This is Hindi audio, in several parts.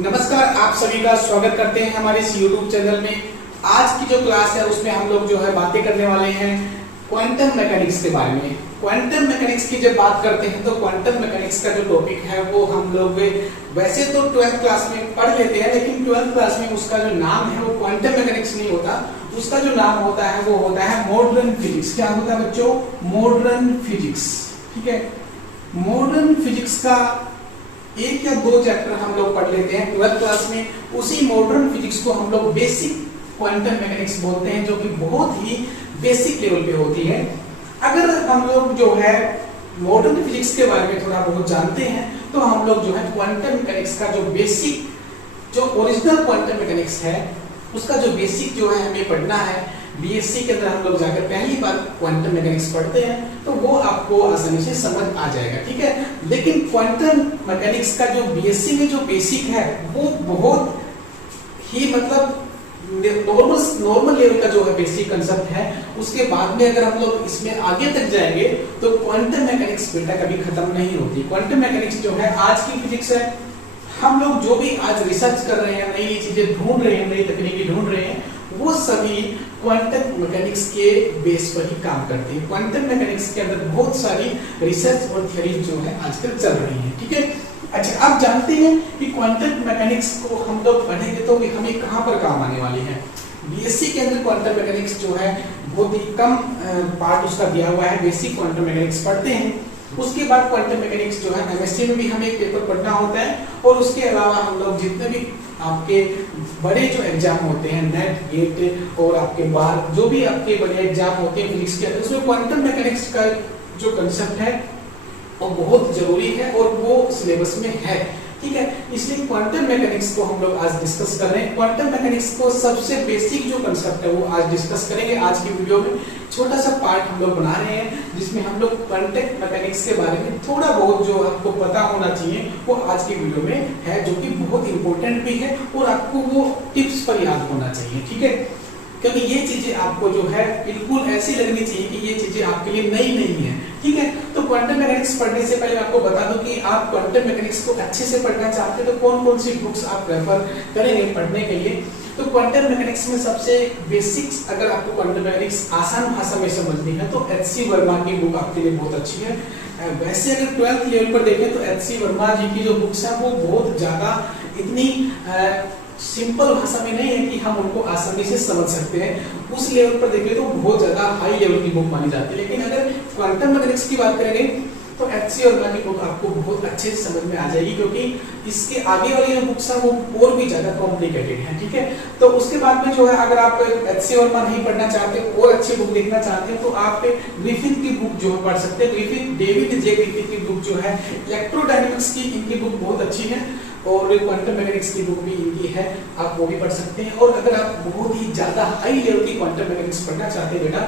नमस्कार, आप सभी का स्वागत करते हैं हमारे इस YouTube चैनल में। आज की जो क्लास है उसमें हम लोग जो है बातें करने वाले हैं क्वांटम मैकेनिक्स के बारे में। क्वांटम मैकेनिक्स की जब बात करते हैं तो क्वांटम मैकेनिक्स का जो टॉपिक है वो हम लोग वैसे तो 12th क्लास में पढ़ लेते हैं, लेकिन 12th क्लास में उसका जो नाम है वो क्वांटम मैकेनिक्स नहीं होता। उसका जो नाम होता है वो होता है मॉडर्न फिजिक्स। क्या होता है बच्चों? Modern physics. ठीक है, मॉडर्न फिजिक्स का एक या दो चैप्टर हम लोग पढ़ लेते हैं 12th क्लास में। उसी मॉडर्न फिजिक्स को हम लोग बेसिक क्वांटम मैकेनिक्स बोलते हैं, जो कि बहुत ही बेसिक लेवल पे होती है। अगर हम लोग जो है मॉडर्न फिजिक्स के बारे में थोड़ा बहुत जानते हैं तो हम लोग जो है क्वांटम मैकेनिक्स का जो बेसिक, जो ओरिजिनल क्वांटम मैकेनिक्स है उसका जो बेसिक जो है हमें पढ़ना है। बीएससी के अंदर हम लोग जाकर पहली बार क्वांटम मैकेनिक्स पढ़ते हैं तो वो आपको आसानी से समझ आ जाएगा। ठीक है, लेकिन क्वांटम मैकेनिक्स का जो बीएससी में जो बेसिक है वो बहुत ही मतलब नॉर्मल लेवल का जो है बेसिक कंसेप्ट है। उसके बाद में अगर हम लोग इसमें आगे तक जाएंगे तो क्वांटम मैकेनिक्स बेटा कभी खत्म नहीं होती। क्वांटम मैकेनिक्स जो है आज की फिजिक्स है। हम लोग जो भी आज रिसर्च कर रहे हैं, नई चीजें ढूंढ रहे हैं, नई तकनीकी ढूंढ रहे हैं, वो सभी क्वांटम मैकेनिक्स के बेस पर ही काम करती है। क्वांटम मैकेनिक्स के अंदर बहुत सारी रिसर्च और थ्योरी जो है आजकल चल रही है। ठीक है, अच्छा, आप जानते हैं कि क्वांटम मैकेनिक्स को हम लोग पढ़ेंगे तो हमें कहाँ पर काम आने वाली है। बीएससी के अंदर क्वांटम मैकेनिक्स जो है बहुत ही कम पार्ट उसका दिया हुआ है। बेसिक क्वांटम मैकेनिक्स पढ़ते हैं, उसके बाद क्वांटम मैकेनिक्स जो है एमएससी में भी हमें एक पेपर पढ़ना होता है, और उसके अलावा हम लोग जितने भी आपके बड़े जो एग्जाम होते हैं, नेट, गेट और आपके बाहर जो भी आपके बड़े एग्जाम होते हैं फिजिक्स के अंदर, उसमें क्वांटम मैकेनिक्स का जो कंसेप्ट है वो बहुत जरूरी है और वो सिलेबस में है। ठीक है, इसलिए क्वांटम मैकेनिक्स को हम लोग आज डिस्कस कर रहे हैं। क्वांटम मैकेनिक्स को सबसे बेसिक जो कंसेप्ट है वो आज डिस्कस करेंगे। आज की वीडियो में छोटा सा पार्ट हम लोग बना रहे हैं जिसमें हम लोग क्वांटम मैकेनिक्स के बारे में थोड़ा बहुत जो आपको पता होना चाहिए वो आज की वीडियो में है, जो कि बहुत इंपॉर्टेंट भी है और आपको वो टिप्स पर याद होना चाहिए। ठीक है, क्योंकि ये चीजें आपको जो है बिल्कुल ऐसी लगनी चाहिए कि ये चीजें आपके लिए नई नहीं है। ठीक है, तो क्वांटम मैकेनिक्स पढ़ने से पहले आपको बता दूं कि आप क्वांटम मैकेनिक्स को अच्छे से पढ़ना चाहते हैं तो कौन कौन सी बुक्स आप प्रेफर करेंगे पढ़ने के लिए। तो क्वांटम मैकेनिक्स में सबसे बेसिक्स, अगर आपको क्वांटम मैकेनिक्स आसान भाषा में समझनी है तो एच.सी. वर्मा की बुक आपके लिए बहुत अच्छी है। वैसे अगर 12th लेवल पर देखें तो एच.सी. वर्मा जी की जो बुक्स है वो बहुत ज्यादा इतनी सिंपल भाषा में नहीं है कि हम उनको आसानी से समझ सकते हैं। उस लेवल पर देखें तो बहुत ज्यादा हाई लेवल की बुक मानी जाती है। लेकिन अगर क्वांटम मैकेनिक्स की बात करेंगे तो एच.सी. वर्मा की बुक आपको बहुत अच्छे से समझ में आ जाएगी, क्योंकि इसके आगे वाली जो बुक्स है वो और भी ज्यादा कॉम्प्लिकेटेड है। ठीक है, तो उसके बाद में जो है अगर आप एच.सी. वर्मा नहीं पढ़ना चाहते और अच्छी बुक देखना चाहते हैं तो आप ग्रिफिथ की बुक जो है पढ़ सकते हैं। ग्रिफिथ, डेविड जे ग्रिफिथ की बुक जो है इलेक्ट्रोडायनेमिक्स की, इनकी बुक बहुत अच्छी है और क्वांटम मैकेनिक्स की बुक भी इनकी है, आप वो भी पढ़ सकते हैं। और अगर आप बहुत ही ज्यादा हाई लेवल की क्वांटम मैकेनिक्स पढ़ना चाहते हैं बेटा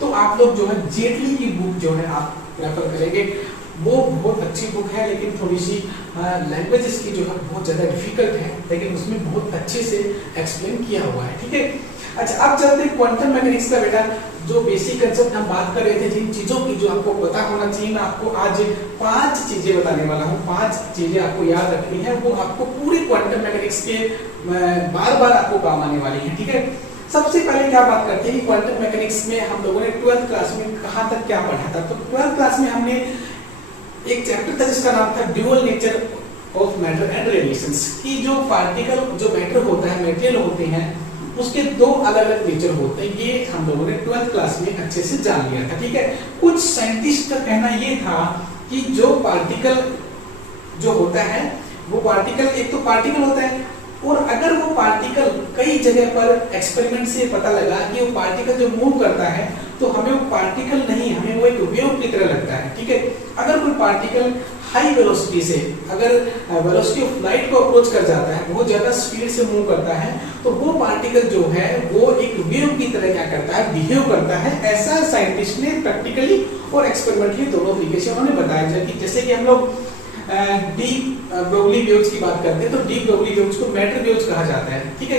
तो आप लोग जो है जेटली की बुक जो है आप प्रेफर करेंगे। वो बहुत अच्छी बुक है, लेकिन थोड़ी सी लैंग्वेजेस की जो है बहुत ज्यादा डिफिकल्ट है, लेकिन उसमें बहुत अच्छे से एक्सप्लेन किया हुआ है। ठीक है, अच्छा, अब चलते हैं क्वांटम मैकेनिक्स का बेटा जो बेसिक कंसेप्ट हम बात कर रहे थे, जिन चीजों की जो आपको पता होना चाहिए। मैं आपको आज 5 चीजें बताने वाला हूँ। 5 चीजें आपको याद रखनी है, वो आपको पूरी क्वांटम मैकेनिक्स के बार बार आपको काम आने वाली है। ठीक है, सबसे पहले क्या बात करते हैं कि क्वांटम मैकेनिक्स में हम लोगों ने 12th क्लास में कहाँ तक क्या पढ़ा था। तो 12th क्लास में हमने एक चैप्टर था जिसका नाम था dual nature of matter and radiations, की जो पार्टिकल, जो मैटर होता है, मटेरियल होते हैं, उसके 2 अलग अलग नेचर होते हैं। ये हम लोगों ने 12th क्लास में अच्छे से जान लिया था। ठीक है, कुछ साइंटिस्ट का कहना ये था कि जो पार्टिकल जो होता है वो पार्टिकल, एक तो पार्टिकल होता है, और अगर वो पार्टिकल कई जगह पर एक्सपेरिमेंट से पता लगा कि वो पार्टिकल जो मूव करता है तो हमें वो पार्टिकल नहीं, हमें वो एक वेव की तरह लगता है। ठीक है, अगर कोई पार्टिकल हाई वेलोसिटी से, अगर वेलोसिटी ऑफ लाइट को अप्रोच कर जाता है, बहुत ज्यादा स्पीड से मूव करता है, तो वो पार्टिकल जो है वो एक वेव की तरह क्या करता है, बिहेव करता है। ऐसा साइंटिस्ट ने प्रैक्टिकली और एक्सपेरिमेंटली दोनों तरीके से उन्होंने बताया। जैसे कि हम लोग डीप ब्रोगली वेव्स की बात करते हैं तो डीप ब्रोगली वेव्स को मैटर वेव्स कहा जाता है। ठीक है,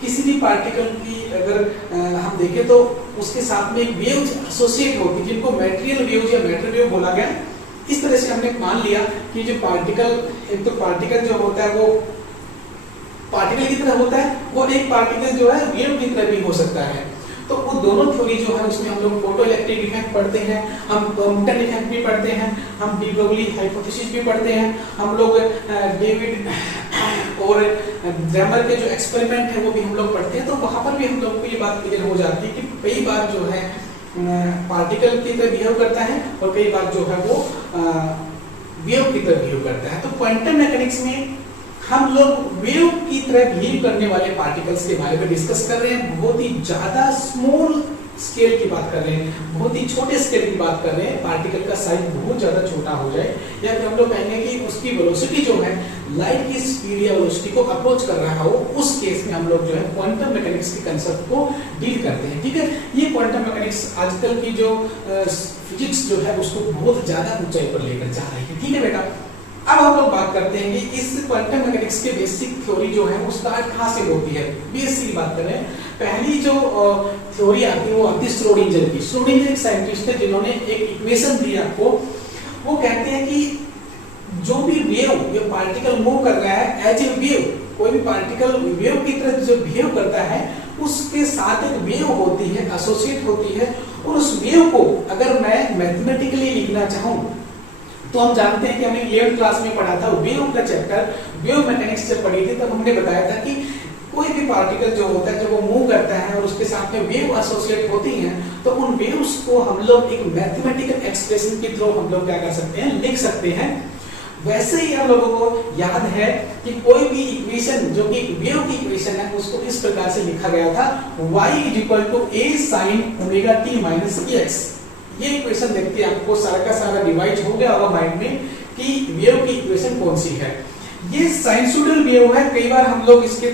किसी भी पार्टिकल की अगर हम देखें तो उसके साथ में एक वेव्स एसोसिएट होती है, जिनको मैटेरियल वेव्स या मैटर वेव बोला गया। इस तरह से हमने मान लिया कि जो पार्टिकल, एक तो पार्टिकल जो होता है वो पार्टिकल की तरह होता है और एक पार्टिकल जो है वेव की तरह भी हो सकता है। तो वो दोनों थ्योरी जो है उसमें हम लोग फोटो इलेक्ट्रिक इफेक्ट पढ़ते हैं, हम न्यूटन इफेक्ट भी पढ़ते हैं, हम डी ब्रोगली हाइपोथेसिस भी पढ़ते हैं, हम लोग डेविड और ड्रैमर के जो एक्सपेरिमेंट है वो भी हम लोग पढ़ते हैं। तो वहां पर भी हम लोग को ये बात क्लियर हो जाती है कि कई बार जो है पार्टिकल की तरह बिहेव करता है और कई बार जो है वो वेव की तरह बिहेव करता है। तो क्वांटम मैकेनिक्स में हम लोग वेव की तरह बिहेव करने वाले पार्टिकल्स के बारे में डिस्कस कर रहे हैं। बहुत ही ज्यादा स्मॉल स्केल की बात कर रहे हैं, बहुत ही छोटे स्केल की बात कर रहे हैं। पार्टिकल का साइज बहुत ज्यादा छोटा हो जाए या फिर हम लोग कहेंगे कि उसकी वेलोसिटी जो है लाइट की स्पीड या वेलोसिटी को अप्रोच कर रहा हो, उस केस में हम लोग जो है क्वांटम मैकेनिक्स के कंसेप्ट को डील करते हैं। ठीक है, ये क्वांटम मैकेनिक्स आजकल की जो फिजिक्स जो है उसको बहुत ज्यादा ऊंचाई पर लेकर जा रही है। ठीक है बेटा, अब हम लोग बात करते हैं कि इस क्वांटम मैकेनिक्स के बेसिक थ्योरी जो है वो स्टार्ट कहां से होती है। बेसिक बात करें, पहली जो थ्योरी आती है वो आती है श्रोडिंगर की। श्रोडिंगर एक साइंटिस्ट है जिन्होंने एक इक्वेशन दी आपको। वो कहते हैं कि जो भी वेव या पार्टिकल मूव कर रहा है एज ए वेव, कोई भी पार्टिकल वेव की तरह जो बिहेव करता है उसके साथ एक वेव होती है, एसोसिएट होती है। और उस वेव को अगर मैं मैथमेटिकली लिखना चाहूं तो हम जानते हैं कि हमने 11th क्लास में पढ़ा था वेव का चैप्टर, वेव मैकेनिक्स से पढ़ी थी, तब हमने बताया था कि कोई भी पार्टिकल जो होता है जब वो मूव करता है और उसके साथ में वेव एसोसिएट होती हैं तो उन वेव्स को हम लोग एक मैथमेटिकल एक्सप्रेशन के थ्रू हम लोग क्या कर सकते हैं, लिख सकते हैं। वैसे ही हम लोगों को याद है कि कोई भी इक्वेशन जो कि वेव की इक्वेशन है उसको इस प्रकार से लिखा गया था y = a sin ωt - x। ये इक्वेशन देखते हैं आपको सारा का सारा डिवाइड हो गया होगा माइंड में कि वेव की इक्वेशन कौन सी है। ये साइनसोइडल वेव है, कई बार हम लोग इसके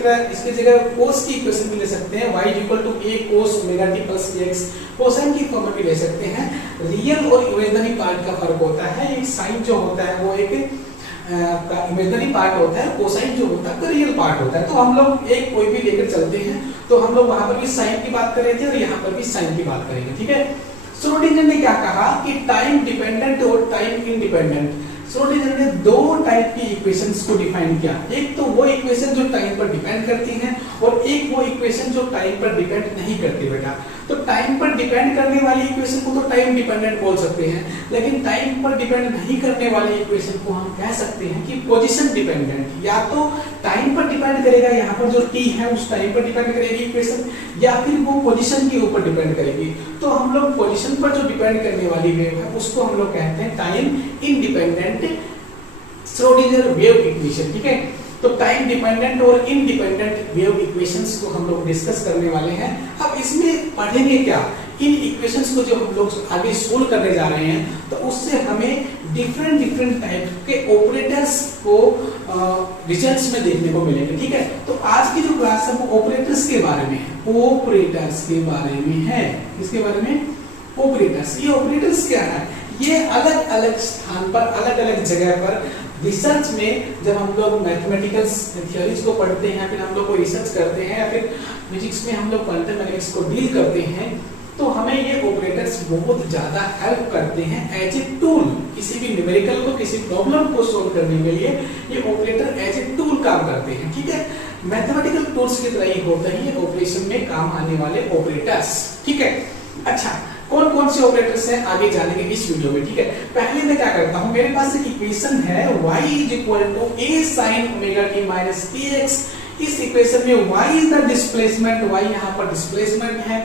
जगह कोस की इक्वेशन भी ले सकते हैं, y = a cos ωt + x। Cosine की फॉर्म में भी ले सकते हैं। रियल और इमेजिनरी पार्ट का फर्क होता है। एक साइन जो होता है वो एक इमेजिनरी पार्ट होता है, कोसाइन जो होता है रियल पार्ट होता है। तो हम लोग एक कोई भी लेकर चलते हैं तो हम लोग वहां पर भी साइन की बात कर रहे थे और यहाँ पर भी साइन की बात करेंगे। ठीक है, श्रोडिंगर ने क्या कहा कि टाइम डिपेंडेंट और टाइम इंडिपेंडेंट। श्रोडिंगर ने दो टाइप की इक्वेशंस को डिफाइन किया। एक तो वो इक्वेशन जो टाइम पर डिपेंड करती हैं और एक वो इक्वेशन जो टाइम पर डिपेंड नहीं करती बेटा। तो टाइम पर डिपेंड करने वाली इक्वेशन को तो टाइम डिपेंडेंट बोल सकते हैं, लेकिन टाइम पर डिपेंड नहीं करने वाली इक्वेशन को हम कह सकते हैं कि पोजीशन डिपेंडेंट। या तो टाइम पर डिपेंड करेगा, यहाँ पर जो t है उस टाइम पर डिपेंड करेगी इक्वेशन, या फिर वो पोजीशन के ऊपर डिपेंड करेगी। तो हम लोग पोजीशन पर जो डिपेंड करने वाली वेव है उसको हम लोग कहते हैं time independent Schrodinger wave equation. ठीक है, तो टाइम डिपेंडेंट और इंडिपेंडेंट वेव इक्वेशंस को हम लोग डिस्कस करने वाले हैं। अब इसमें पढ़ेंगे क्या, इन इक्वेशंस को जो हम लोग आगे सोल्व करने जा रहे हैं तो उससे हमें डिफरेंट टाइप के ऑपरेटर्स को रिजल्ट्स में देखने को मिलेंगे। ठीक है, तो आज की जो क्लास है वो ऑपरेटर्स के बारे में है, ऑपरेटर्स के बारे में है। किसके बारे में? ऑपरेटर्स। ये ऑपरेटर्स क्या है? ये अलग अलग स्थान पर, अलग अलग जगह पर रिसर्च में जब हम लोग मैथमेटिकल थ्योरीज को पढ़ते हैं, फिर हम लोग को रिसर्च करते हैं, या फिर फिजिक्स में हम लोग क्वांटम मैकेनिक्स को डील करते हैं, तो हमें ये ऑपरेटर्स बहुत ज्यादा हेल्प करते हैं एज ए टूल। किसी भी न्यूमेरिकल को, किसी प्रॉब्लम को सोल्व करने के लिए ये ऑपरेटर एज ए टूल काम करते हैं। ठीक है, मैथमेटिकल टूल्स की तरह ही होते हैं ऑपरेशन में काम आने वाले ऑपरेटर्स। ठीक है, अच्छा कौन कौन से ऑपरेटर्स हैं आगे जानेंगे इस वीडियो में। ठीक है, पहले मैं क्या करता हूं, मेरे पास एक इक्वेशन है y = a sin ωt - kx। इस इक्वेशन में y is the displacement, y यहां पर डिस्प्लेसमेंट है,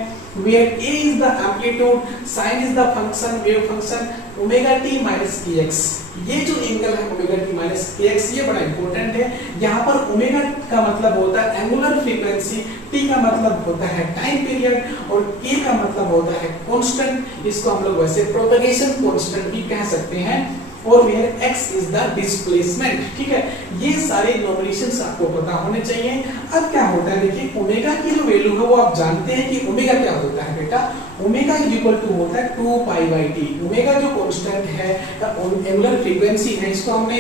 where a is the amplitude, sin is the function, wave function, ωt - kx। ये जो एंगल है ωt - kx ये बड़ा इंपॉर्टेंट है। यहाँ पर ओमेगा का मतलब होता है एंगुलर फ्रीक्वेंसी, t का मतलब होता है टाइम पीरियड और k का मतलब होता है कांस्टेंट। इसको हम लोग वैसे प्रोपगेशन कांस्टेंट भी कह सकते हैं। और where x is the displacement। ठीक है, ये सारे नॉमिनेशंस आपको पता होने चाहिए। अब क्या होता है, देखिए ओमेगा की जो वैल्यू है वो आप जानते हैं कि ओमेगा क्या होता है बेटा, ओमेगा = होता है 2π/t। ओमेगा जो कांस्टेंट है, एंगुलर फ्रीक्वेंसी है, इसको हमने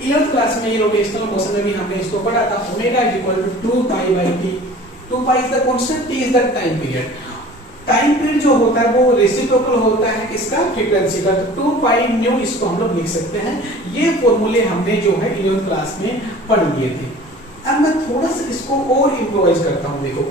11th क्लास में ये रोटेशनल मोशन में भी हमने इसको पढ़ा था। Omega = 2π/t। 2π is the constant, t is the time period. Time period जो होता है वो रेसिप्रोकल होता है इसका फ्रीक्वेंसी का, तो 2πν इसको हम लोग लिख सकते हैं। ये फॉर्मूले हमने जो है 11th क्लास में पढ़ लिए थे। अब मैं थोड़ा सा इसको और इम्प्रोवाइज करता हूं। देखो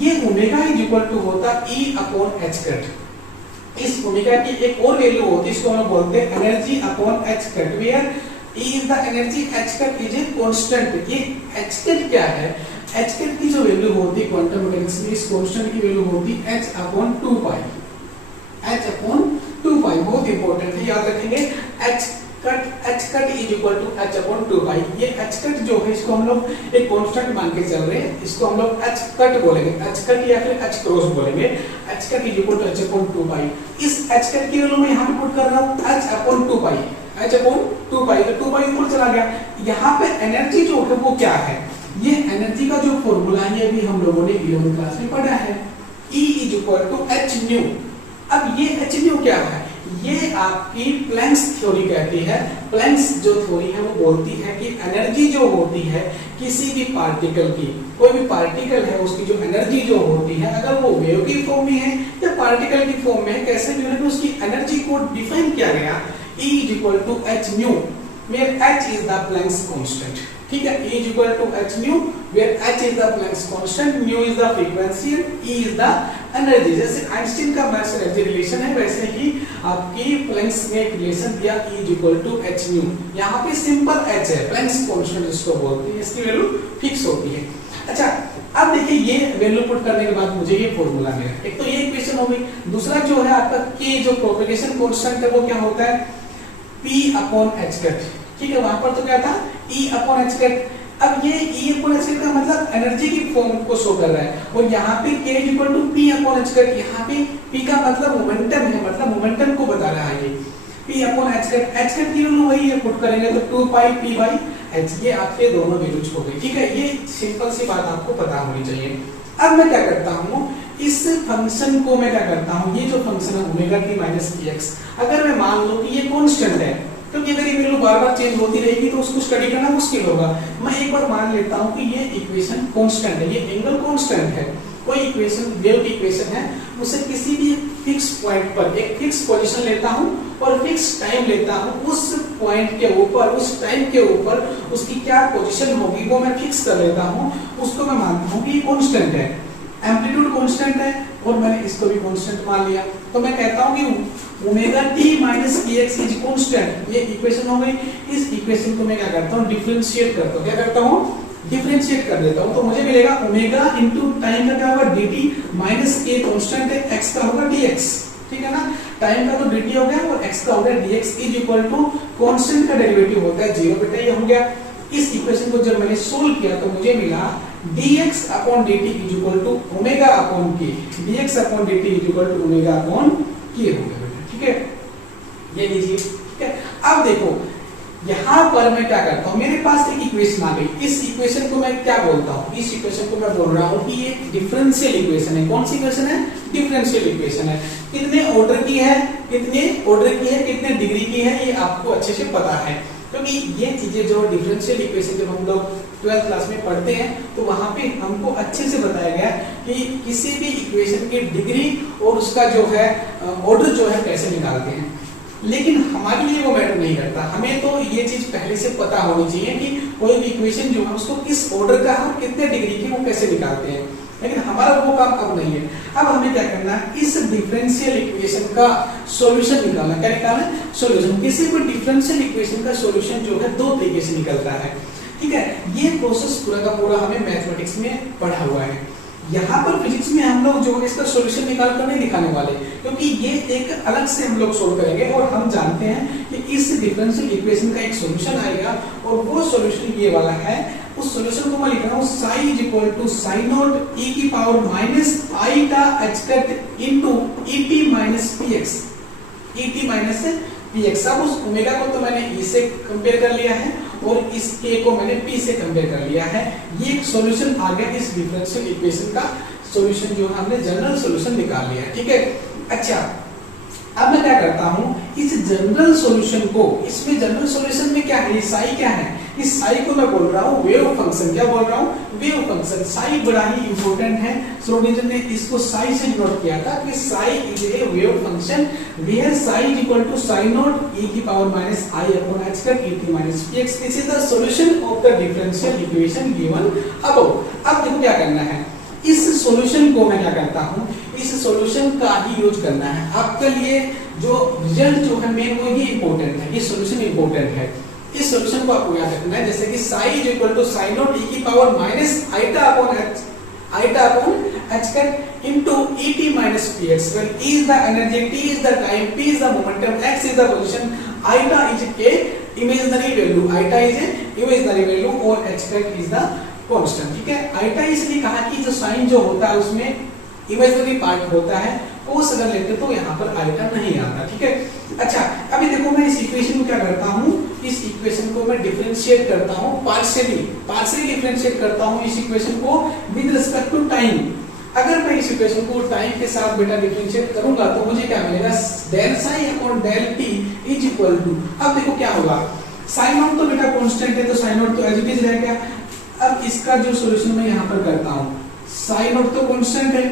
ये ओमेगा इज इक्वल टू होता E अपॉन एच कट। इस ओमेगा की एक और वैल्यू होती है, इसको हम बोलते हैं energy upon h cut, where E is the energy, h cut is a constant. ये एच कट क्या है? एच कट की जो वैल्यू होती है क्वांटम मैकेनिक्स में, इस कांस्टेंट की वैल्यू होती है h upon 2 pi. h upon 2 pi बहुत इंपॉर्टेंट है, याद रखेंगे। h cut is equal to h upon 2 pi. ये h कट जो है इसको हम लोग एक कांस्टेंट मान के चल रहे हैं, इसको हम लोग h कट बोलेंगे, h कट या फिर h क्रॉस बोलेंगे। h cut is equal to h upon 2 pi. इस h कट की वैल्यू मैं यहां पे पुट कर रहा हूं h upon 2 pi, h upon 2 पाई, तो 2 पाई ऊपर चला गया। यहाँ पे एनर्जी जो है वो क्या है? ये एनर्जी का जो फॉर्मूला है ये भी हम लोगों ने 11वीं क्लास में पढ़ा है, E is equal to h nu. अब ये h न्यू क्या है? ये आपकी प्लैंक्स थ्योरी कहती है। प्लैंक्स जो थ्योरी है वो बोलती है कि एनर्जी जो होती है किसी भी पार्टिकल की, कोई भी पार्टिकल है उसकी जो एनर्जी जो होती है, अगर वो वेव की फॉर्म में है या पार्टिकल की फॉर्म में है, कैसे भी हो, उसकी एनर्जी को डिफाइन किया गया E is equal to h nu, where h is the Planck's constant. ठीक है, E is equal to h nu, where h is the Planck's constant, nu is the frequency, E is the energy. जैसे आइंस्टीन का मास एनर्जी रिलेशन है, वैसे ही आपकी प्लैंक्स में एक रिलेशन दिया E is equal to h nu. यहाँ पे सिंपल h है, प्लैंक्स कांस्टेंट जिसको बोलते हैं, इसकी वैल्यू फिक्स होती है। अच्छा, अब देखिए ये वैल्यू पुट करने के बाद मुझे ये फॉर्मूला मिला। एक तो ये इक्वेशन हो गई, दूसरा जो है आपका k जो प्रोपेगेशन कांस्टेंट है वो क्या होता है? P upon h cut. ठीक है, वहां पर तो क्या था? E upon h cut. अब ये E अपॉन h कट का मतलब एनर्जी की फॉर्म को शो कर रहा है, और यहाँ पे K is equal to P upon h cut. यहाँ पे P का मतलब मोमेंटम है, मतलब मोमेंटम को बता रहा है ये P upon h cut. h cut की वैल्यू वही है, पुट करेंगे तो 2 पाई P बाई h। ये आपके दोनों वैल्यूज हो गई। ठीक है, ये सिंपल सी बात आपको पता होनी चाहिए। अब मैं क्या करता हूँ, इस फंक्शन को मैं क्या करता हूँ, ये जो फंक्शन है ओमेगा t माइनस kx, अगर मैं मान लूं कि ये कांस्टेंट है, क्योंकि अगर ये वैल्यू बार-बार चेंज होती रहेगी तो उसको स्टडी करना मुश्किल होगा। मैं एक बार मान लेता हूँ कि ये इक्वेशन कांस्टेंट है, ये एंगल कांस्टेंट है, कोई इक्वेशन वेव की इक्वेशन है, उसे किसी भी फिक्स पॉइंट पर एक फिक्स पोजीशन लेता हूँ और फिक्स टाइम लेता हूँ, उस पॉइंट के ऊपर, उस टाइम के ऊपर उसकी क्या पोजीशन होगी वो मैं फिक्स कर लेता हूँ, उसको मैं मानता हूँ कि ये कांस्टेंट है। एम्पलीट्यूड कांस्टेंट है और मैंने इसको भी कांस्टेंट मान लिया, तो मैं कहता हूं कि omega t minus kx is constant. ये इक्वेशन हो गई। इस इक्वेशन को मैं क्या करता हूं, डिफरेंशिएट करता हूं। क्या करता हूं? डिफरेंशिएट कर देता हूं, तो मुझे मिलेगा ओमेगा इनटू टाइम का क्या होगा dt माइनस k कांस्टेंट है, x का होगा dx। ठीक है ना, टाइम का तो dt हो गया और x का हो गया dx is equal to constant का डेरिवेटिव होता है 0 बेटा, ये हो गया। इस इक्वेशन को जब मैंने सोल्व किया तो मुझे मिला dx upon dt is equal to omega upon k, dx upon dt is equal to omega upon k हो गया बेटा। ठीक है, ये लीजिए। ठीक है, अब देखो यहाँ पर मैं क्या करता हूँ, मेरे पास एक इक्वेशन आ गई। इस इक्वेशन को मैं क्या बोलता हूँ, इस इक्वेशन को मैं बोल रहा हूँ कि ये डिफरेंशियल इक्वेशन है। कौन सी इक्वेशन है? डिफरेंशियल इक्वेशन है। कितने ऑर्डर की है, कितने ऑर्डर की है, कितने डिग्री की है, ये आपको अच्छे से पता है, क्योंकि ये चीजें जो डिफरेंशियल इक्वेशन जब हम लोग 12th क्लास में पढ़ते हैं तो वहां पे हमको अच्छे से बताया गया कि किसी भी इक्वेशन की डिग्री और उसका जो है ऑर्डर जो है कैसे निकालते हैं। लेकिन हमारे लिए वो मैटर नहीं करता, हमें तो ये चीज पहले से पता होनी चाहिए कि कोई भी इक्वेशन जो है उसको किस ऑर्डर का है और कितने डिग्री की वो कैसे निकालते हैं। लेकिन हमारा वो काम अब नहीं है। अब हमें क्या करना है, इस डिफरेंशियल इक्वेशन का सॉल्यूशन निकालना। क्या निकालना है? सॉल्यूशन। किसी भी डिफरेंशियल इक्वेशन का सॉल्यूशन जो है दो तरीके से निकलता है। ठीक है, ये प्रोसेस पूरा का पूरा हमें मैथमेटिक्स में पढ़ा हुआ है। यहाँ पर फिजिक्स में हम लोग जो इसका सॉल्यूशन निकाल कर नहीं दिखाने वाले, क्योंकि ये एक अलग से हम लोग सोल्व करेंगे और हम जानते हैं कि इस डिफरेंशियल इक्वेशन का एक सॉल्यूशन आएगा और वो सॉल्यूशन ये वाला है। उस सॉल्यूशन को मैं लिख रहा हूँ psi is equal to sign naught e की power minus iota h cut into et minus px, et minus px। अब उस ओमेगा को तो मैंने e से कंपेयर कर लिया है और इस k को मैंने p से कंपेयर कर लिया है। ये एक सॉल्यूशन आ गया इस डिफरेंशियल इक्वेशन का सॉल्यूशन जो हमने जनरल सॉल्यूशन निकाल लिया है। ठीक है, अच्छा अब मैं क्या करता हूँ, इस जनरल सॉल्यूशन को, इसमें जनरल सॉल्यूशन में क्या है, साई क्या है, इस साई को मैं बोल रहा हूँ वेव फंक्शन। क्या बोल रहा हूँ? Wave function. साई बड़ा ही इंपॉर्टेंट है। श्रोडिंगर ने इसको साई से डिनोट किया था कि psi is a wave function where psi is equal to sign naught e की power minus i upon h cut e t minus px। This is the solution of the differential equation given above. अब देखो क्या करना है, इस सॉल्यूशन को मैं क्या करता हूँ, इस सॉल्यूशन का ही यूज करना है। आपके लिए जो रिजल्ट जो है मेन वो ये इंपॉर्टेंट है, ये सॉल्यूशन इंपॉर्टेंट है। इस सॉल्यूशन को आपको याद रखना है, जैसे कि psi is equal to sign naught e की power minus iota upon h cut into et minus px। Well e is the energy, t is the time, p is the momentum, x is the position, iota is a imaginary value, iota is a imaginary value और h cut is the constant. ठीक है, आइटा इसलिए कहा कि जो साइन जो होता है उसमें इमेजिनरी पार्ट होता है, कोस अगर लेते तो यहाँ पर आइटा नहीं आता। ठीक है, अच्छा अभी देखो मैं इस इक्वेशन को क्या करता हूँ, इस इक्वेशन को मैं डिफरेंशिएट करता हूँ पार्शियली डिफरेंशिएट करता हूँ इस इक्वेशन को विद रिस्पेक्ट टू टाइम। अगर मैं इस इक्वेशन को टाइम के साथ बेटा डिफरेंशिएट करूंगा तो मुझे क्या मिलेगा, del psi upon del t is equal to, अब देखो क्या होगा, साइन नॉट तो बेटा कांस्टेंट है तो साइन नॉट तो एज इट इज रहेगा। अब इसका जो सॉल्यूशन मैं यहाँ पर करता हूँ, साइन नॉट तो कांस्टेंट है।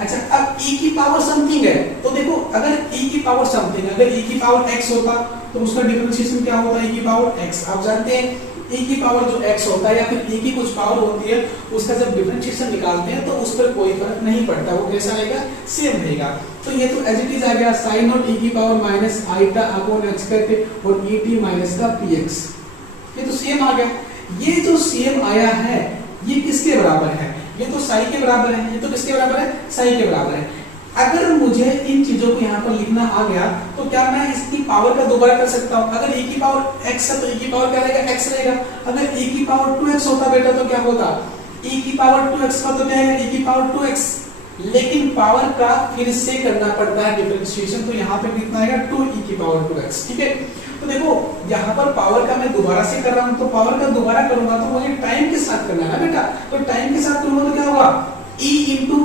अच्छा अब e की पावर समथिंग है तो देखो अगर e की पावर समथिंग, अगर e की पावर x होता तो उसका डिफरेंशिएशन क्या होता है, e की पावर x। आप जानते हैं e की पावर जो x होता है या फिर e की कुछ पावर होती है उसका जब डिफरेंशिएशन निकालते हैं तो उस पर कोई फर्क नहीं पड़ता, वो कैसा रहेगा, सेम रहेगा। तो ये तो एज इट इज आ गया साइन नॉट e की power minus iota upon h करके और et माइनस का px, ये तो सेम आ गया। ये जो सेम आया है ये किसके बराबर है, ये तो साई के बराबर है, ये तो किसके बराबर है, साई के बराबर है। अगर मुझे इन चीजों को यहाँ पर लिखना आ गया तो क्या मैं इसकी पावर का दोबारा कर सकता हूँ। अगर e की पावर x है तो e की पावर क्या रहेगा, x रहेगा। अगर e की पावर 2x होता बेटा तो क्या होता, e की पावर 2x का तो क्या है, e की पावर 2x, लेकिन पावर का फिर से करना पड़ता है डिफरेंशिएशन, तो यहाँ पे कितना आएगा 2e की पावर 2x। ठीक है, तो देखो यहाँ पर पावर का मैं दोबारा से कर रहा हूँ, तो पावर का दोबारा करूंगा तो मुझे टाइम के साथ करना है ना बेटा, तो टाइम के साथ करूंगा तो क्या होगा, e इंटू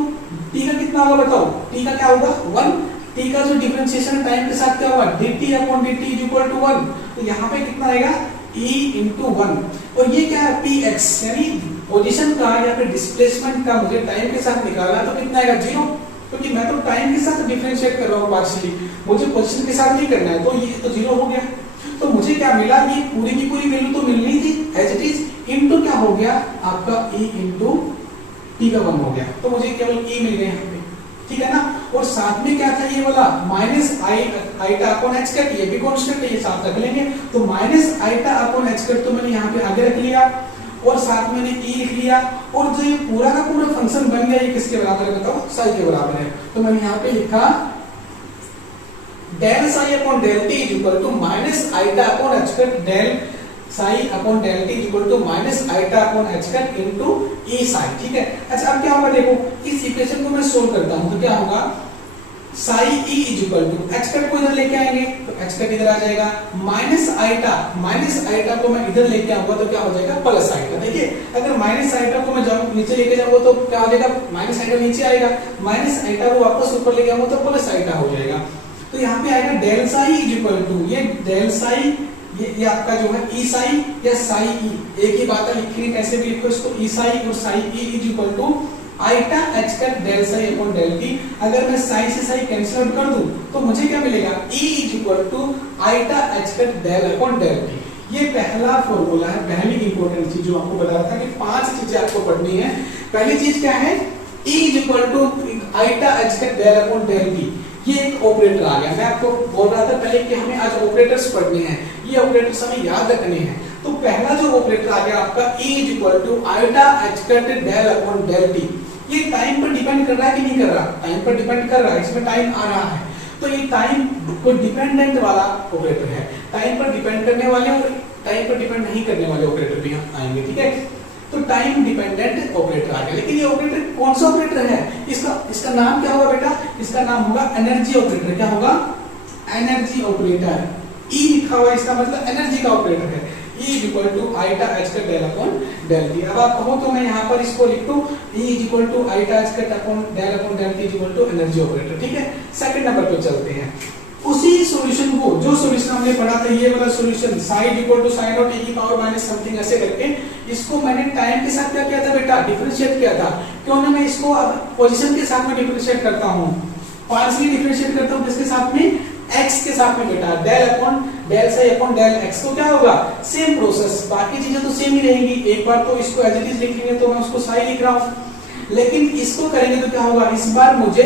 t का कितना होगा बताओ, t का क्या होगा 1, t का जो डिफरेंशिएशन टाइम के साथ क्या होगा dt upon dt is equal to 1, तो यहाँ पे कितना आएगा e इंटू 1 और ये क्या है px, यानी पोजीशन का या फिर डिस्प्लेसमेंट का मुझे टाइम के साथ निकालना तो कितना आएगा 0, क्योंकि मैं तो टाइम के साथ डिफरेंशिएट कर रहा हूँ पार्शियली, मुझे पोजीशन के साथ नहीं करना है, तो ये तो 0 हो गया। तो मुझे क्या मिला, ये पूरी की पूरी वैल्यू तो मिलनी थी एज इट इज, इनटू क्या हो गया आपका e इंटू t का 1 हो गया, तो मुझे केवल e मिल गया यहाँ पे। ठीक है ना, और साथ में क्या था ये वाला minus iota upon h cut, ये भी कांस्टेंट है, ये साथ रख लेंगे, तो minus iota upon h cut तो मैंने यहाँ पे आगे रख लिया और साथ में मैंने e लिख लिया, और जो ये पूरा का पूरा फंक्शन बन गया ये किसके बराबर है बताओ, साई के बराबर है। तो मैंने यहाँ पे लिखा del psi upon del t is equal to minus iota upon h cut del psi upon del t is equal to minus iota upon h cut into e psi. ठीक है, अच्छा अब क्या होगा, देखो इस इक्वेशन को मैं सोल्व करता हूं तो क्या होगा, psi e is equal to h cut को इधर लेके आएंगे तो h कट इधर आ जाएगा, माइनस आइटा को मैं इधर लेके आऊंगा तो क्या हो जाएगा प्लस आइटा। देखिए अगर माइनस आइटा को मैं जाऊं नीचे लेके जाऊंगा तो क्या हो जाएगा, माइनस आइटा नीचे आएगा, माइनस आइटा को वापस ऊपर लेके आऊंगा तो प्लस आइटा हो जाएगा। तो यहाँ पे आएगा del psi is equal to, ये डेल साई ये आपका जो है ई साई या साई ई, एक ही बात है, लिखनी कैसे भी लिखो इसको, ई साई और psi E is equal to iota h cut del psi upon del t. अगर मैं साई से साई कैंसिल आउट कर दूं तो मुझे क्या मिलेगा, e is equal to iota h cut del upon del t. ये पहला फॉर्मूला है, पहली इंपॉर्टेंट चीज जो आपको बताया था कि 5 चीजें आपको पढ़नी है। पहली चीज क्या है, e is equal to iota h cut del upon del t, ये एक ऑपरेटर आ गया। मैं आपको बोल रहा था पहले कि हमें आज ऑपरेटर्स पढ़ने हैं, ये ऑपरेटर्स हमें याद रखने हैं। तो पहला जो ऑपरेटर आ गया आपका e is equal to iota h cut del upon del t, ये टाइम पर डिपेंड कर रहा है कि नहीं कर रहा, टाइम पर डिपेंड कर रहा है, इसमें टाइम आ रहा है, तो ये टाइम को डिपेंडेंट वाला ऑपरेटर है। टाइम पर डिपेंड करने वाले और टाइम पर डिपेंड नहीं करने वाले ऑपरेटर भी आएंगे। ठीक है, तो टाइम डिपेंडेंट ऑपरेटर आ गया। लेकिन ये ऑपरेटर कौन सा ऑपरेटर है, इसका नाम क्या होगा बेटा, इसका नाम होगा एनर्जी ऑपरेटर। क्या होगा, एनर्जी ऑपरेटर। ई लिखा हुआ इसका मतलब एनर्जी का ऑपरेटर है। E is equal to iota h का डेल अपॉन डेल टी। अब आप कहो तो मैं यहाँ पर इसको लिख दूं E is equal to iota h का upon del t is equal to energy operator. ठीक है, सेकंड नंबर पे चलते हैं। उसी सॉल्यूशन को, जो सॉल्यूशन हमने पढ़ा था ये वाला solution psi equal to psi और टी की पावर माइनस समथिंग ऐसे करके, इसको मैंने टाइम के साथ क्या किया था बेटा, डिफरेंशिएट किया था। क्यों ना मैं इसको अब पोजीशन के साथ में डिफरेंशिएट करता हूं, पार्शियली डिफरेंशिएट करता हूं किसके साथ में, x के साथ में बेटा, del upon del psi upon del x। तो क्या होगा, सेम प्रोसेस, बाकी चीजें तो सेम ही रहेंगी। एक बार तो इसको एज इट इज लिख लेंगे तो मैं उसको साई लिख रहा हूं, लेकिन इसको करेंगे तो क्या होगा, इस बार मुझे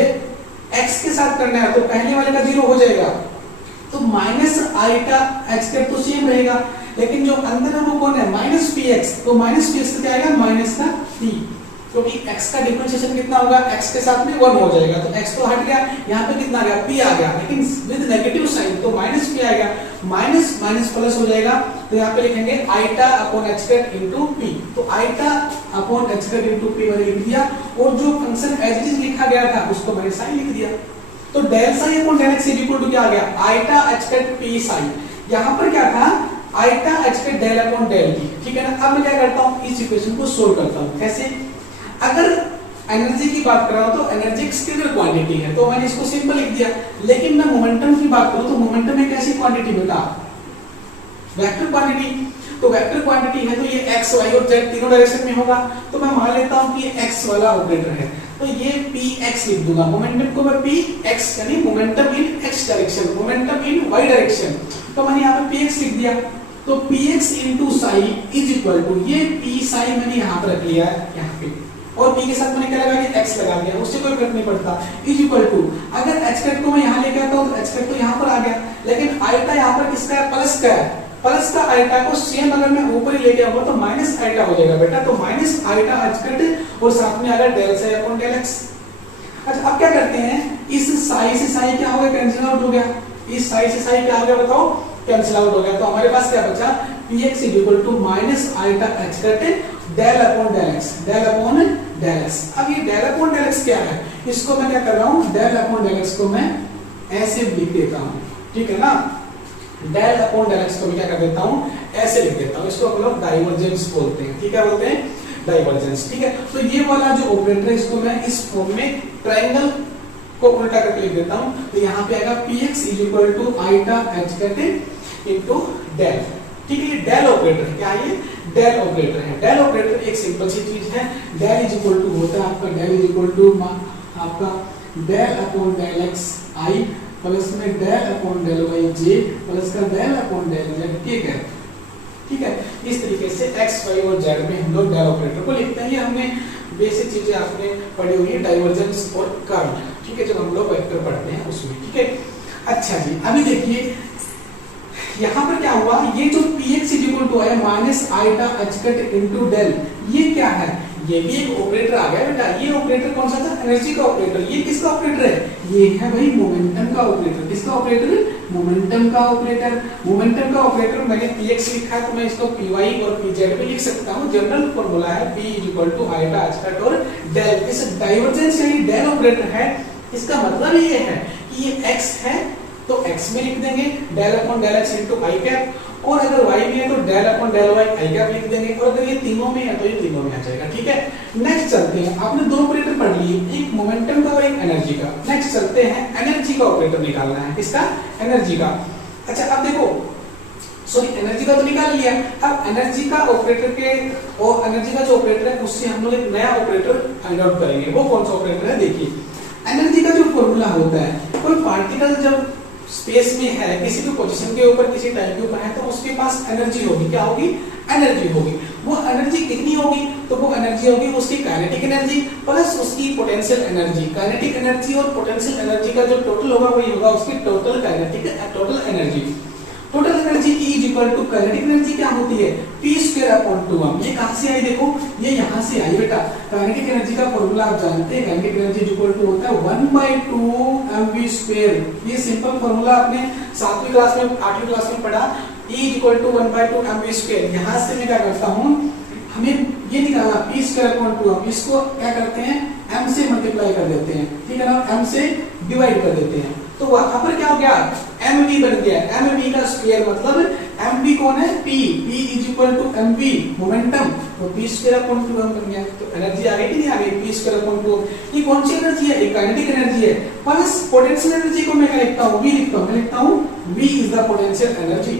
x के साथ करना है तो पहले वाले का 0 हो जाएगा, तो माइनस आईटा x का तो सेम रहेगा, लेकिन जो अंदर है वो कौन है, माइनस px। तो माइनस px से क्या आएगा, माइनस का p, क्योंकि x का डिफरेंशिएशन कितना होगा, x के साथ में 1 हो जाएगा, तो x तो हट गया, यहाँ पे कितना आ गया, p आ गया, लेकिन विद नेगेटिव साइन, तो माइनस p आएगा, माइनस माइनस प्लस हो जाएगा, तो यहाँ पे लिखेंगे iota upon h cut into p। तो iota upon h cut into p मैंने लिख दिया, और जो फंक्शन एज इट इज लिखा गया था उसको मैंने साइन लिख दिया। तो del psi upon del x equal to क्या आ गया, iota h cut p psi. यहाँ पर क्या था, iota h cut del upon del p, ठीक है ना। अब मैं क्या करता हूँ, इस इक्वेशन को सोल्व करता हूँ। कैसे, अगर एनर्जी की बात कर रहा हूं तो एनर्जी एक स्केलर क्वांटिटी है, तो मैंने इसको सिंपल लिख दिया। लेकिन मैं मोमेंटम की बात करूं तो मोमेंटम एक ऐसी क्वांटिटी बेटा, वेक्टर क्वांटिटी। तो वेक्टर क्वांटिटी है तो ये x y और z तीनों डायरेक्शन में होगा, तो मैं मान लेता हूं कि ये x वाला ऑपरेटर है, तो ये px लिख दूंगा। मोमेंटम को मैं px यानी momentum in x direction, momentum in y direction, तो मैंने यहाँ पे px लिख दिया। तो px into psi is equal to, ये p साई मैंने यहाँ पर रख लिया है, यहाँ पे, और p के साथ मैंने क्या लगा दिया, x लगा दिया, उससे कोई फर्क नहीं पड़ता, इज इक्वल टू। अगर h कैट को मैं यहाँ लेके आता हूं तो h कैट तो यहाँ पर आ गया, लेकिन आईटा यहाँ पर किसका है, प्लस का है। प्लस का आईटा को सेम अगर मैं ऊपर ही लेके आऊंगा तो माइनस आईटा हो जाएगा बेटा, तो माइनस आईटा h कैट और साथ में आ गया del psi upon del x। अच्छा अब क्या करते हैं, इस साई से साई क्या हो गया, कैंसिल आउट हो गया, इस साई से साई क्या हो गया बताओ, कैंसिल आउट हो गया। तो हमारे पास क्या बचा, px equal to minus iota h cut del upon del x, del upon del x। अब ये डेल अपॉन डेल x क्या है, इसको मैं क्या कर रहा हूं, डेल अपॉन डेल x को मैं ऐसे लिख देता हूं, ठीक है ना। डेल अपॉन डेल x को मैं क्या कर देता हूं, ऐसे लिख देता हूं, इसको हम लोग डाइवर्जेंस बोलते हैं, ठीक है, बोलते हैं डाइवर्जेंस, ठीक है। तो ये वाला जो ऑपरेटर है इसको मैं इस फॉर्म में ट्रायंगल को उल्टा करके लिख देता हूं, तो यहाँ पे आएगा px equal to iota h cut into del, ठीक है। ये डेल ऑपरेटर क्या है, ये डेल ऑपरेटर है। डेल ऑपरेटर एक सिंपल सी चीज है, डेल इज इक्वल टू होता है आपका, डेल इज इक्वल टू आपका del upon del x i plus में del upon del y j plus का del upon del z k है, ठीक है। इस तरीके से x y और z में हम लोग डेल ऑपरेटर को लिखते हैं। ये हमने बेसिक चीजें आपने पढ़ी हुई है, डाइवर्जेंस और कर्ल, ठीक है, जब हम लोग वेक्टर पढ़ते हैं उसमें, ठीक है। अच्छा जी, अभी देखिए यहाँ पर क्या हुआ, ये जो px इक्वल टू है minus iota h cut into del, ये क्या है, ये भी एक ऑपरेटर आ गया बेटा। ये ऑपरेटर कौन सा था, एनर्जी का ऑपरेटर। ये किसका ऑपरेटर है, ये है भाई मोमेंटम का ऑपरेटर। किसका ऑपरेटर, मोमेंटम का ऑपरेटर। मोमेंटम का ऑपरेटर मैंने px लिखा है तो मैं इसको py और pz भी लिख सकता हूँ। जनरल फॉर्मूला है p equal to iota h cut और डेल। इस डाइवर्जेंस यानी डेल ऑपरेटर है, इसका मतलब ये है कि ये x है तो x में लिख देंगे del upon del x into i cap, और अगर y में है तो del upon del y i cap लिख देंगे, और अगर ये तीनों में है तो ये तीनों में आ जाएगा, ठीक है। नेक्स्ट चलते हैं, आपने दो ऑपरेटर पढ़ लिए, एक मोमेंटम का और एक एनर्जी का। नेक्स्ट चलते हैं, एनर्जी का ऑपरेटर निकालना है, किसका, एनर्जी का। अच्छा अब देखो, सॉरी एनर्जी का तो निकाल लिया, अब एनर्जी का ऑपरेटर के, और एनर्जी का जो ऑपरेटर है उससे हम लोग एक नया ऑपरेटर फाइंड आउट करेंगे। वो कौन सा ऑपरेटर है, देखिए एनर्जी का जो फॉर्मूला होता है, कोई पार्टिकल जब स्पेस में है, किसी भी पोजीशन के ऊपर, किसी टाइम के ऊपर है, तो उसके पास एनर्जी होगी, क्या होगी, एनर्जी होगी। वो एनर्जी कितनी होगी, तो वो एनर्जी होगी उसकी काइनेटिक एनर्जी प्लस उसकी पोटेंशियल एनर्जी। काइनेटिक एनर्जी और पोटेंशियल एनर्जी का जो टोटल होगा वही होगा उसकी total kinetic total energy. Total energy E is equal to kinetic energy क्या होती है, p स्क्वायर अपॉन 2m। ये कहां से आई, देखो ये यहां से आई बेटा। काइनेटिक एनर्जी का फॉर्मूला आप जानते हैं, kinetic energy is equal to होता है 1/2 mv²। ये सिंपल फॉर्मूला आपने 7वीं क्लास में 8वीं क्लास में पढ़ा, E is equal to 1/2 mv²। यहां से मैं क्या करता हूं, हमें ये निकालना p स्क्वायर अपॉन 2m, इसको क्या करते हैं m से मल्टीप्लाई कर देते हैं, ठीक है ना, m से डिवाइड कर देते हैं, तो वहां पर क्या हो गया, mv बन गया। mv का स्क्वायर मतलब mv कौन है, p is equal to mv momentum, तो p स्क्वायर अपॉन 2m बन गया। तो एनर्जी आ गई कि नहीं आ गई, p स्क्वायर अपॉन 2m। ये कौन सी एनर्जी है, एक काइनेटिक एनर्जी है, प्लस पोटेंशियल एनर्जी को मैं क्या लिखता हूं, v लिखता हूं, मैं लिखता हूं v is the potential energy.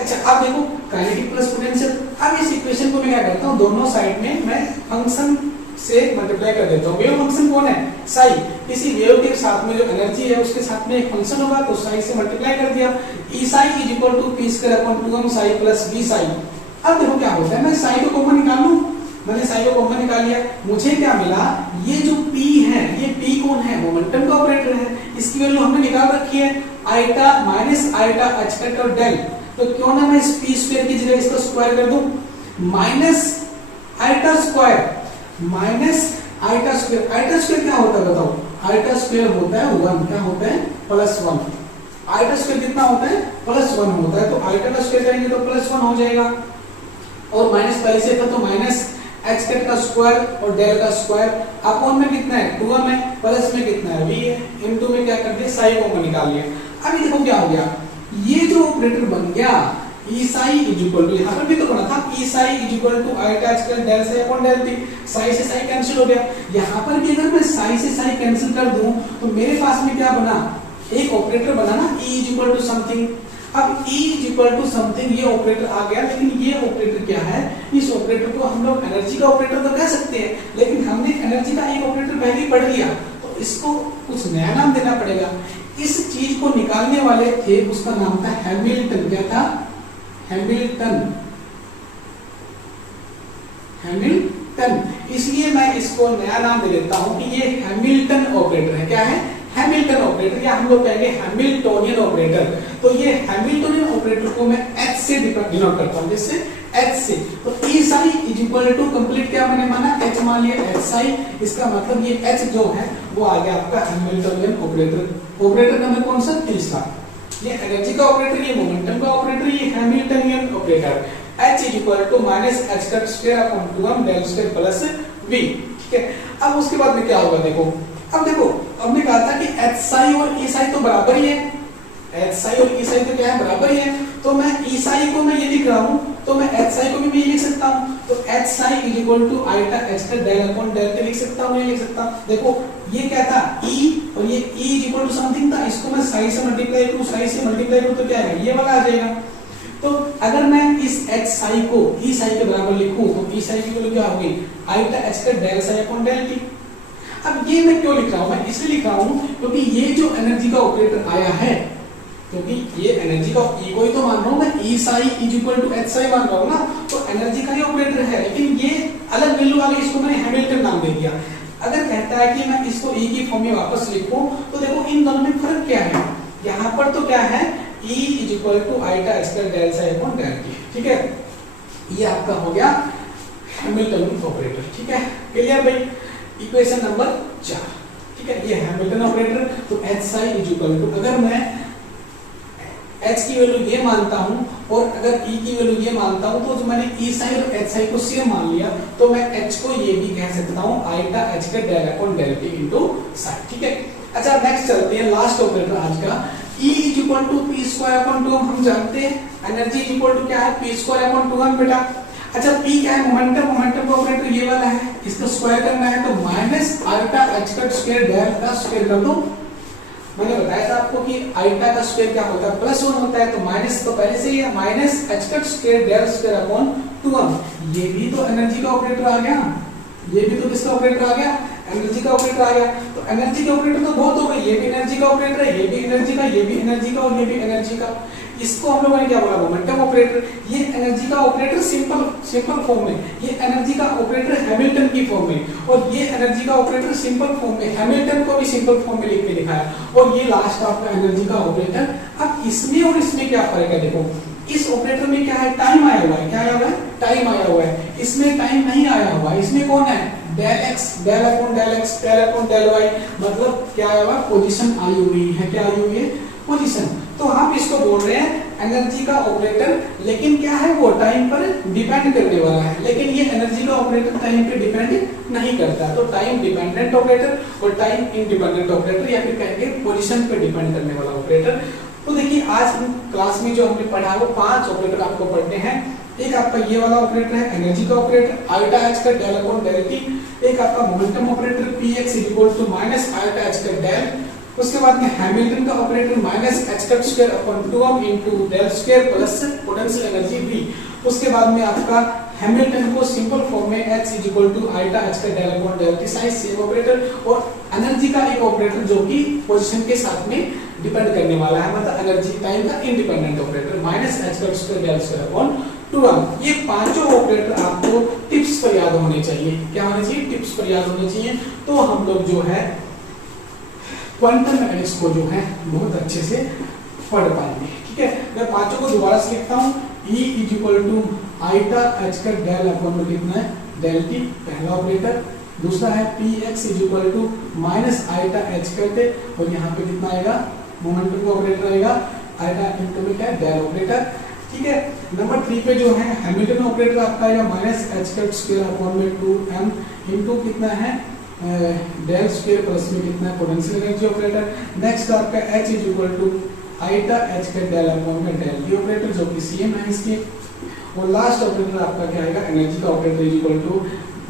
अच्छा अब देखो काइनेटिक प्लस पोटेंशियल, अब इस इक्वेशन को मैं क्या करता हूं, दोनों साइड में मैं फंक्शन से मल्टीप्लाई कर देता हूं। वेव फंक्शन कौन है, साई, किसी वेव के साथ में जो एनर्जी है उसके साथ में एक फंक्शन होगा, तो साई से मल्टीप्लाई कर दिया, E psi is equal to P square upon 2m psi plus B psi. अब देखो क्या होता है, मैं साई को कॉमन निकाल लूं, मैंने साई को कॉमन निकाल लिया, मुझे क्या मिला, ये जो p है, ये p कौन है, मोमेंटम का ऑपरेटर है, इसकी वैल्यू हमने निकाल रखी है आईटा माइनस आईटा h कट और डेल। तो क्यों ना मैं इस p स्क्वायर की जगह इसको स्क्वायर कर दूं, minus आईटा square minus आईटा square, आईटा square क्या होता है बताओ, आईटा स्क्वायर होता है 1, क्या होता है प्लस 1, आईटा स्क्वायर कितना होता है प्लस 1 होता है, तो आईटा का स्क्वायर करेंगे तो प्लस 1 हो जाएगा, और माइनस पहले से था तो माइनस h कट का स्क्वायर और डेल का स्क्वायर, अपॉन में कितना है 2m है, प्लस में कितना है v है, इनटू में क्या कर दिया साई को निकाल लिया। अभी देखो क्या हो गया, ये जो ऑपरेटर बन गया E psi is equal to, यहां पर भी तो बना था E psi is equal to iota h cut del से अपॉन डेल t, साई से साई कैंसिल हो गया, यहां पर भी अगर मैं साई से साई कैंसिल कर दूं तो मेरे पास में क्या बना, एक ऑपरेटर बना ना e is equal to something. अब e is equal to something ये ऑपरेटर आ गया, लेकिन ये ऑपरेटर क्या है, इस ऑपरेटर को हम लोग एनर्जी का ऑपरेटर तो कह सकते हैं, लेकिन हमने एनर्जी का एक ऑपरेटर पहले ही पढ़ लिया, तो इसको कुछ नया नाम देना पड़ेगा। इस चीज को निकालने वाले थे, उसका नाम था हैमिल्टन, क्या था, हैमिल्टन, हैमिल्टन, इसलिए मैं इसको नया नाम दे देता हूं कि ये हैमिल्टन ऑपरेटर है। क्या है, हैमिल्टन ऑपरेटर, या हम लोग कहेंगे हैमिल्टोनियन ऑपरेटर। तो ये हैमिल्टोनियन ऑपरेटर को मैं h से डिनोट करता हूं, जिससे h से, तो e psi is equal to complete क्या मैंने माना h मान लिया, h साई, इसका मतलब ये h जो है वो आ गया आपका हैमिल्टोनियन ऑपरेटर। ऑपरेटर नंबर कौन सा, तीसरा, ये एनर्जी का ऑपरेटर, ये मोमेंटम का ऑपरेटर, ये Hamiltonian operator, h is equal to minus h cut square upon 2m del square plus v। ठीक है, अब उसके बाद में क्या होगा, देखो अब देखो, हमने कहा था कि h साई और e साई तो बराबर ही है, h साई और e साई तो क्या है, बराबर ही है, तो मैं e साई को मैं ये लिख रहा हूं, तो मैं h साई को भी ये लिख सकता हूं, तो h psi is equal to iota h का डेल अपॉन डेल के लिख सकता हूं, ये लिख सकता हूं। देखो ये क्या था e, और ये e is equal to something था, इसको मैं साई से मल्टीप्लाई करूं, साई से मल्टीप्लाई करूं तो क्या है, ये वाला आ जाएगा। तो अगर मैं इस h साई को e साई के बराबर लिखूं, तो e साई की वैल्यू क्या होगी, आईटा h का del psi upon del t। अब ये मैं क्यों लिख रहा हूं, मैं इसलिए लिख रहा हूं क्योंकि ये जो एनर्जी का ऑपरेटर आया है, क्योंकि ये एनर्जी का ई को ही तो मान रहा हूं मैं, E psi is equal to H psi मान रहा हूं ना, तो एनर्जी का ही ऑपरेटर है, लेकिन ये अलग वैल्यू आ गई, इसको मैंने हैमिल्टन नाम दे दिया। अगर कहता है कि मैं इसको ई की फॉर्म में वापस लिखूं, तो देखो इन दोनों में फर्क क्या है, यहाँ पर तो क्या है E is equal to iota h का del psi upon del t। ठीक है, ये आपका हो गया हैमिल्टन ऑपरेटर। ठीक है, क्लियर भाई, इक्वेशन नंबर 4। ठीक है, ये हैमिल्टन ऑपरेटर, तो h psi is equal to, अगर मैं h की वैल्यू ये मानता हूं और अगर e की वैल्यू ये मानता हूं, तो जो मैंने e साई और h साई को सेम मान लिया, तो मैं h को ये भी कह सकता हूं आईटा h का del upon del t into psi. ठीक है, अच्छा नेक्स्ट चलते हैं, लास्ट ऑपरेटर आज का, E is equal to p square upon 2m। हम जानते हैं एनर्जी इज इक्वल टू क्या है, p स्क्वायर अपॉन 2m बेटा। अच्छा p क्या है, मोमेंटम, मोमेंटम का ऑपरेटर ये वाला है, इसको स्क्वायर करना है, तो माइनस आईटा h का स्क्वायर डेल का स्क्वायर कर दो। मैंने बताया था आपको कि आईटा का स्क्वायर क्या होता है, प्लस 1 होता है, तो माइनस तो पहले से ही है, माइनस h का square del square upon 2m। ये भी तो एनर्जी का ऑपरेटर आ गया, ये भी तो किसका ऑपरेटर आ गया, एनर्जी का ऑपरेटर आ गया। तो एनर्जी के ऑपरेटर तो बहुत हो गए, ये भी एनर्जी का ऑपरेटर है, ये भी एनर्जी का, ये भी एनर्जी का और ये भी एनर्जी का। इसको हम लोगों ने क्या बोला, मोमेंटम ऑपरेटर। ये एनर्जी का ऑपरेटर सिंपल फॉर्म में, ये एनर्जी का ऑपरेटर हैमिल्टन की फॉर्म में, और ये एनर्जी का ऑपरेटर सिंपल फॉर्म में, हैमिल्टन को भी सिंपल फॉर्म में लिख के दिखाया, और ये लास्ट आपका एनर्जी का ऑपरेटर। अब इसमें और इसमें क्या फर्क है, देखो इस ऑपरेटर में क्या है, टाइम आया हुआ है, क्या आया हुआ है, टाइम आया हुआ है, इसमें टाइम नहीं आया हुआ है। इसमें कौन है, del x del upon del x del upon del y, मतलब क्या आया हुआ, पोजीशन आई हुई है, क्या आई हुई है, पोजीशन। तो हम इसको बोल रहे हैं एनर्जी का ऑपरेटर, लेकिन क्या है वो टाइम पर डिपेंड करने वाला है, लेकिन ये एनर्जी का ऑपरेटर टाइम पे डिपेंड नहीं करता। तो टाइम डिपेंडेंट ऑपरेटर और टाइम इंडिपेंडेंट ऑपरेटर, या फिर कहेंगे पोजीशन पे डिपेंड करने वाला ऑपरेटर। तो देखिए आज हम क्लास में जो हमने पढ़ा वो 5 ऑपरेटर आपको पढ़ने हैं। एक आपका ये वाला ऑपरेटर है एनर्जी का ऑपरेटर आयोटा एच का डेल अपॉन डेल टी, एक आपका momentum operator px equal to minus iota H का डेल, उसके बाद में हैमिल्टन का operator minus H cut square upon 2m into del square plus potential energy v, उसके बाद में आपका हैमिल्टन को सिंपल फॉर्म में h equal to iota H का del upon del T psi is same operator, और एनर्जी का एक ऑपरेटर जो कि पोजीशन के साथ में डिपेंड करने वाला है, मतलब एनर्जी टाइम का independent operator minus H cut square del square upon 2m। ये पांचों ऑपरेटर आपको टिप्स पर याद होने चाहिए। क्या होने चाहिए? टिप्स पर याद होने चाहिए। तो हम लोग जो है क्वांटम मैकेनिक्स को जो है बहुत अच्छे से पढ़ पाएंगे। ठीक है, मैं पांचों को दोबारा से लिखता हूँ। E equal to iota H का डेल अपॉन में कितना है डेल टी पहला ऑपरेटर, दूसरा है px equal to minus iota h करते, और यहाँ पे कितना आएगा मोमेंटम का ऑपरेटर आएगा आयोटा इनटू में क्या डेल ऑपरेटर। ठीक है, नंबर 3 पे जो है हैमिल्टन ऑपरेटर आपका आएगा minus H cut square upon में 2m इनटू कितना है डेल स्क्वायर प्लस में कितना है पोटेंशियल एनर्जी ऑपरेटर। नेक्स्ट आपका h equal to iota H का डेल अपॉन में डेल टी ऑपरेटर जो कि सेम है इसके, और लास्ट ऑपरेटर आपका क्या आएगा एनर्जी का ऑपरेटर इक्वल टू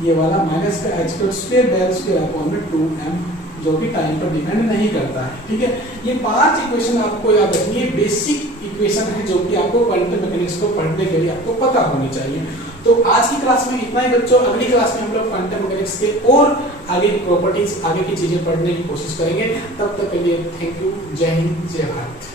ये वाला माइनस का h cut square del square upon में 2m जो कि टाइम पर डिपेंड नहीं करता है। ठीक है, ये 5 इक्वेशन आपको याद रखनी है, बेसिक इक्वेशन है जो कि आपको क्वांटम मैकेनिक्स को पढ़ने के लिए आपको पता होनी चाहिए। तो आज की क्लास में इतना ही बच्चों, अगली क्लास में हम लोग क्वांटम मैकेनिक्स के और आगे की प्रॉपर्टीज आगे की चीजें पढ़ने की कोशिश करेंगे। तब तक के लिए थैंक यू, जय हिंद, जय भारत।